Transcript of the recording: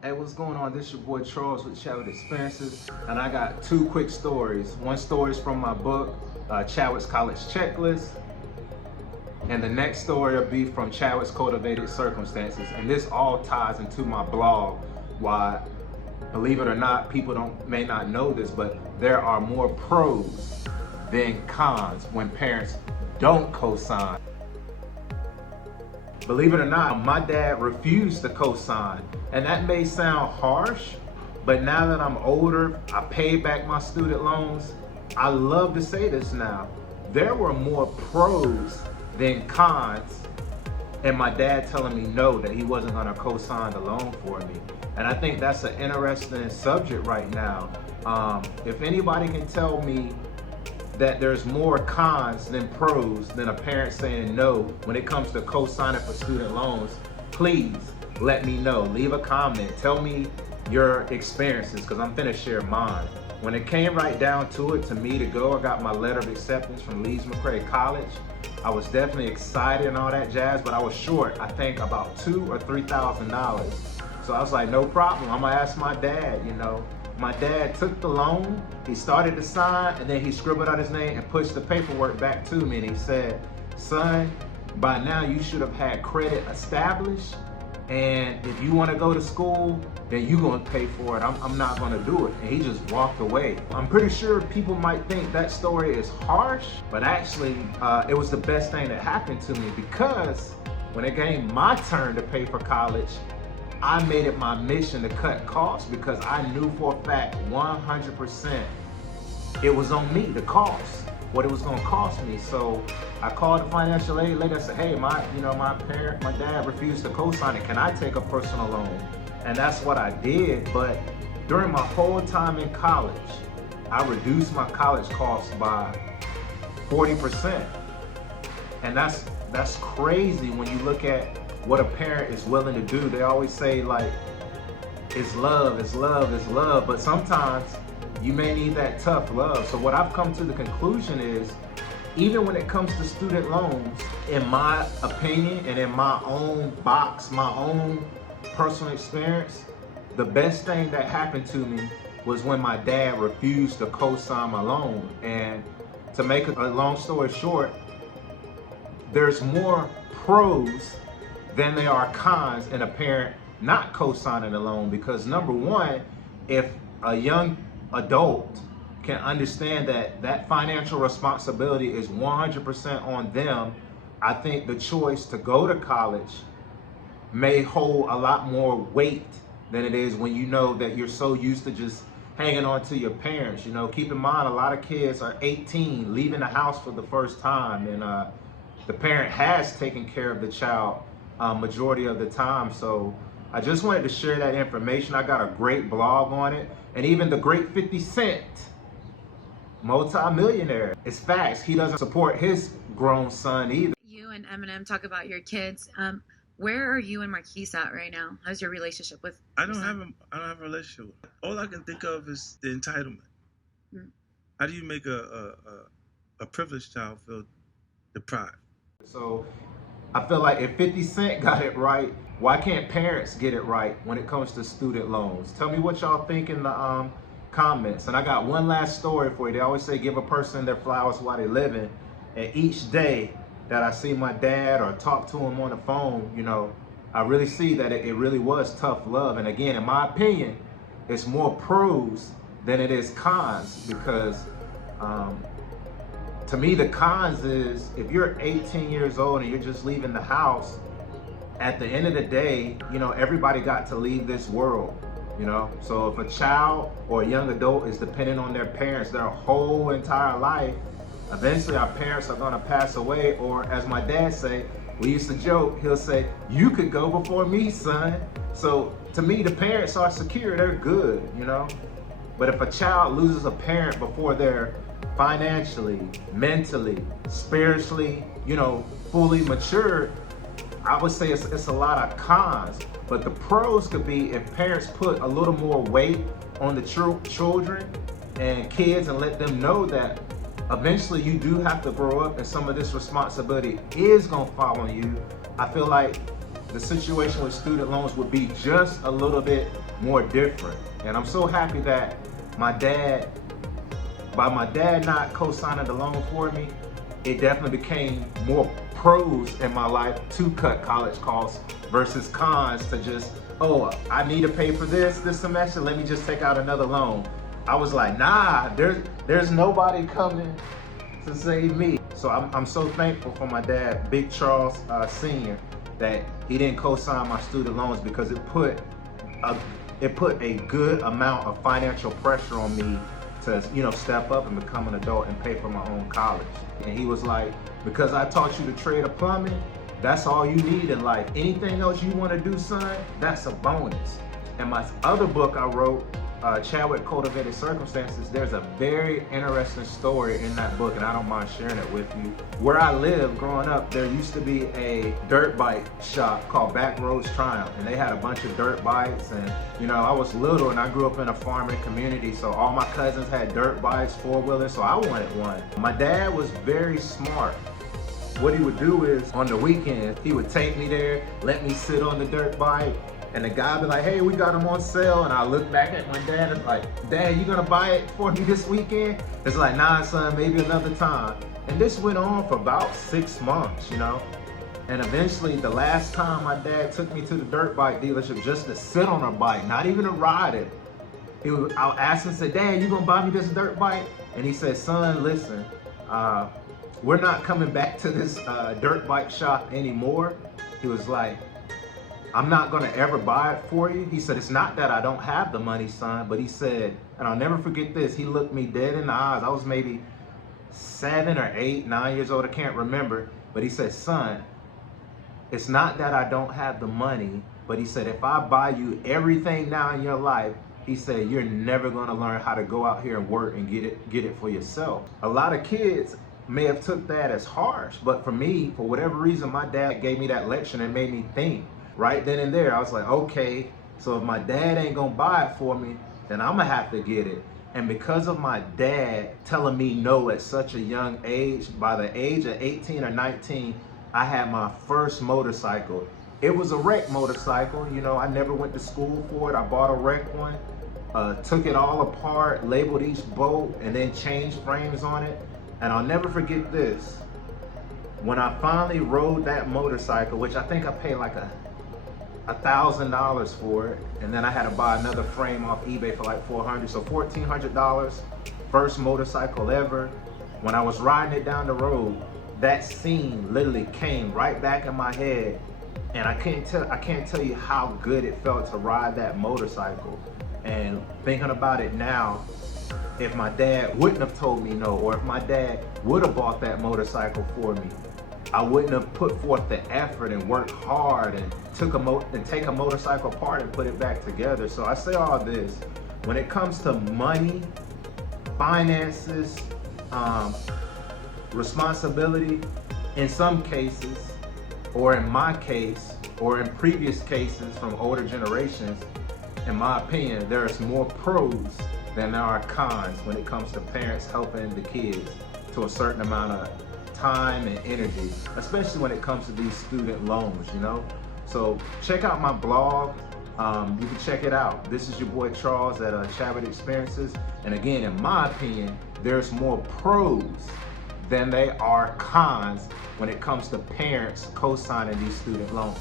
Hey, what's going on? This is your boy Charles with Chadwick Experiences, and I got two quick stories. One story is from my book, Chadwick's College Checklist, and the next story will be from Chadwick's Cultivated Circumstances. And this all ties into my blog. Why, believe it or not, people may not know this, but there are more pros than cons when parents don't co-sign. Believe it or not, my dad refused to co-sign. And that may sound harsh, but now that I'm older, I paid back my student loans, I love to say this now. There were more pros than cons and my dad telling me no, that he wasn't gonna co-sign the loan for me. And I think that's an interesting subject right now. If anybody can tell me that there's more cons than pros than a parent saying no when it comes to co-signing for student loans, please let me know. Leave a comment. Tell me your experiences, because I'm finna share mine. When it came right down to it, to me to go, I got my letter of acceptance from Leeds-McCrae College. I was definitely excited and all that jazz, but I was short, I think about $2,000 or $3,000. So I was like, no problem, I'm gonna ask my dad, you know. My dad took the loan, he started to sign, and then he scribbled out his name and pushed the paperwork back to me, and he said, son, by now you should have had credit established, and if you want to go to school, then you're going to pay for it. I'm not going to do it. And he just walked away. I'm pretty sure people might think that story is harsh, but actually it was the best thing that happened to me, because when it came my turn to pay for college, I made it my mission to cut costs, because I knew for a fact 100% it was on me, the cost, what it was gonna cost me. So I called the financial aid lady. I said, hey, my dad refused to co-sign it. Can I take a personal loan? And that's what I did. But during my whole time in college, I reduced my college costs by 40%. And that's crazy when you look at what a parent is willing to do. They always say, like, it's love, it's love, it's love, but sometimes you may need that tough love. So what I've come to the conclusion is, even when it comes to student loans, in my opinion and in my own box, my own personal experience, the best thing that happened to me was when my dad refused to co-sign my loan. And to make a long story short, there's more pros than there are cons in a parent not co-signing a loan, because number one, if a young adult can understand that financial responsibility is 100% on them, I think the choice to go to college may hold a lot more weight than it is when you know that you're so used to just hanging on to your parents. You know, keep in mind, a lot of kids are 18, leaving the house for the first time, and the parent has taken care of the child majority of the time. So I just wanted to share that information. I got a great blog on it, and even the great 50 Cent, multi-millionaire, it's facts, he doesn't support his grown son either. You and Eminem talk about your kids. Where are you and Marquise at right now? How's your relationship with? I don't have a relationship. All I can think of is the entitlement. How do you make a privileged child feel deprived? So I feel like if 50 Cent got it right, why can't parents get it right when it comes to student loans? Tell me what y'all think in the comments. And I got one last story for you. They always say give a person their flowers while they're living. And each day that I see my dad or talk to him on the phone, you know, I really see that it really was tough love. And again, in my opinion, it's more pros than it is cons, because to me, the cons is, if you're 18 years old and you're just leaving the house, at the end of the day, you know, everybody got to leave this world, you know? So if a child or a young adult is dependent on their parents their whole entire life, eventually our parents are gonna pass away, or as my dad say, we used to joke, he'll say, you could go before me, son. So to me, the parents are secure, they're good, you know? But if a child loses a parent before they're financially, mentally, spiritually, you know, fully matured, I would say it's a lot of cons. But the pros could be if parents put a little more weight on the children and kids, and let them know that eventually you do have to grow up and some of this responsibility is gonna fall on you. I feel like the situation with student loans would be just a little bit more different. And I'm so happy that by my dad not co-signing the loan for me, it definitely became more pros in my life to cut college costs versus cons to just, oh, I need to pay for this semester, let me just take out another loan. I was like, nah, there's nobody coming to save me. So I'm so thankful for my dad, Big Charles Sr., that he didn't co-sign my student loans, because it put a good amount of financial pressure on me to, you know, step up and become an adult and pay for my own college. And he was like, because I taught you the trade of plumbing, that's all you need in life. Anything else you want to do, son, that's a bonus. And my other book I wrote, Chadwick Cultivated Circumstances, there's a very interesting story in that book, and I don't mind sharing it with you. Where I lived growing up, there used to be a dirt bike shop called Backroads Triumph, and they had a bunch of dirt bikes. And you know, I was little and I grew up in a farming community, so all my cousins had dirt bikes, four-wheelers, so I wanted one. My dad was very smart. What he would do is, on the weekend, he would take me there, let me sit on the dirt bike, and the guy would be like, hey, we got them on sale. And I look back at my dad and like, Dad, you gonna buy it for me this weekend? It's like, nah, son, maybe another time. And this went on for about 6 months, you know? And eventually, the last time my dad took me to the dirt bike dealership just to sit on a bike, not even to ride it, I asked him, said, Dad, you gonna buy me this dirt bike? And he said, son, listen, we're not coming back to this dirt bike shop anymore. He was like, I'm not gonna ever buy it for you. He said, it's not that I don't have the money, son, but he said, and I'll never forget this, he looked me dead in the eyes. I was maybe 7 or 8, 9 years old, I can't remember. But he said, son, it's not that I don't have the money, but he said, if I buy you everything now in your life, he said, you're never gonna learn how to go out here and work and get it for yourself. A lot of kids may have took that as harsh, but for me, for whatever reason, my dad gave me that lecture and made me think. Right then and there, I was like, okay, so if my dad ain't gonna buy it for me, then I'm gonna have to get it. And because of my dad telling me no at such a young age, by the age of 18 or 19, I had my first motorcycle. It was a wreck motorcycle, you know, I never went to school for it. I bought a wreck one, took it all apart, labeled each bolt, and then changed frames on it. And I'll never forget this. When I finally rode that motorcycle, which I think I paid like $1,000 for it, and then I had to buy another frame off eBay for like $400, so $1,400, first motorcycle ever. When I was riding it down the road, that scene literally came right back in my head, and I can't tell you how good it felt to ride that motorcycle. And thinking about it now, if my dad wouldn't have told me no, or if my dad would have bought that motorcycle for me, I wouldn't have put forth the effort and worked hard and take a motorcycle apart and put it back together. So I say all this, when it comes to money, finances, responsibility, in some cases, or in my case, or in previous cases from older generations, in my opinion, there's more pros than there are cons when it comes to parents helping the kids to a certain amount of time and energy, especially when it comes to these student loans, you know? So check out my blog. You can check it out. This is your boy Charles at Chadwick Experiences. And again, in my opinion, there's more pros than they are cons when it comes to parents co-signing these student loans.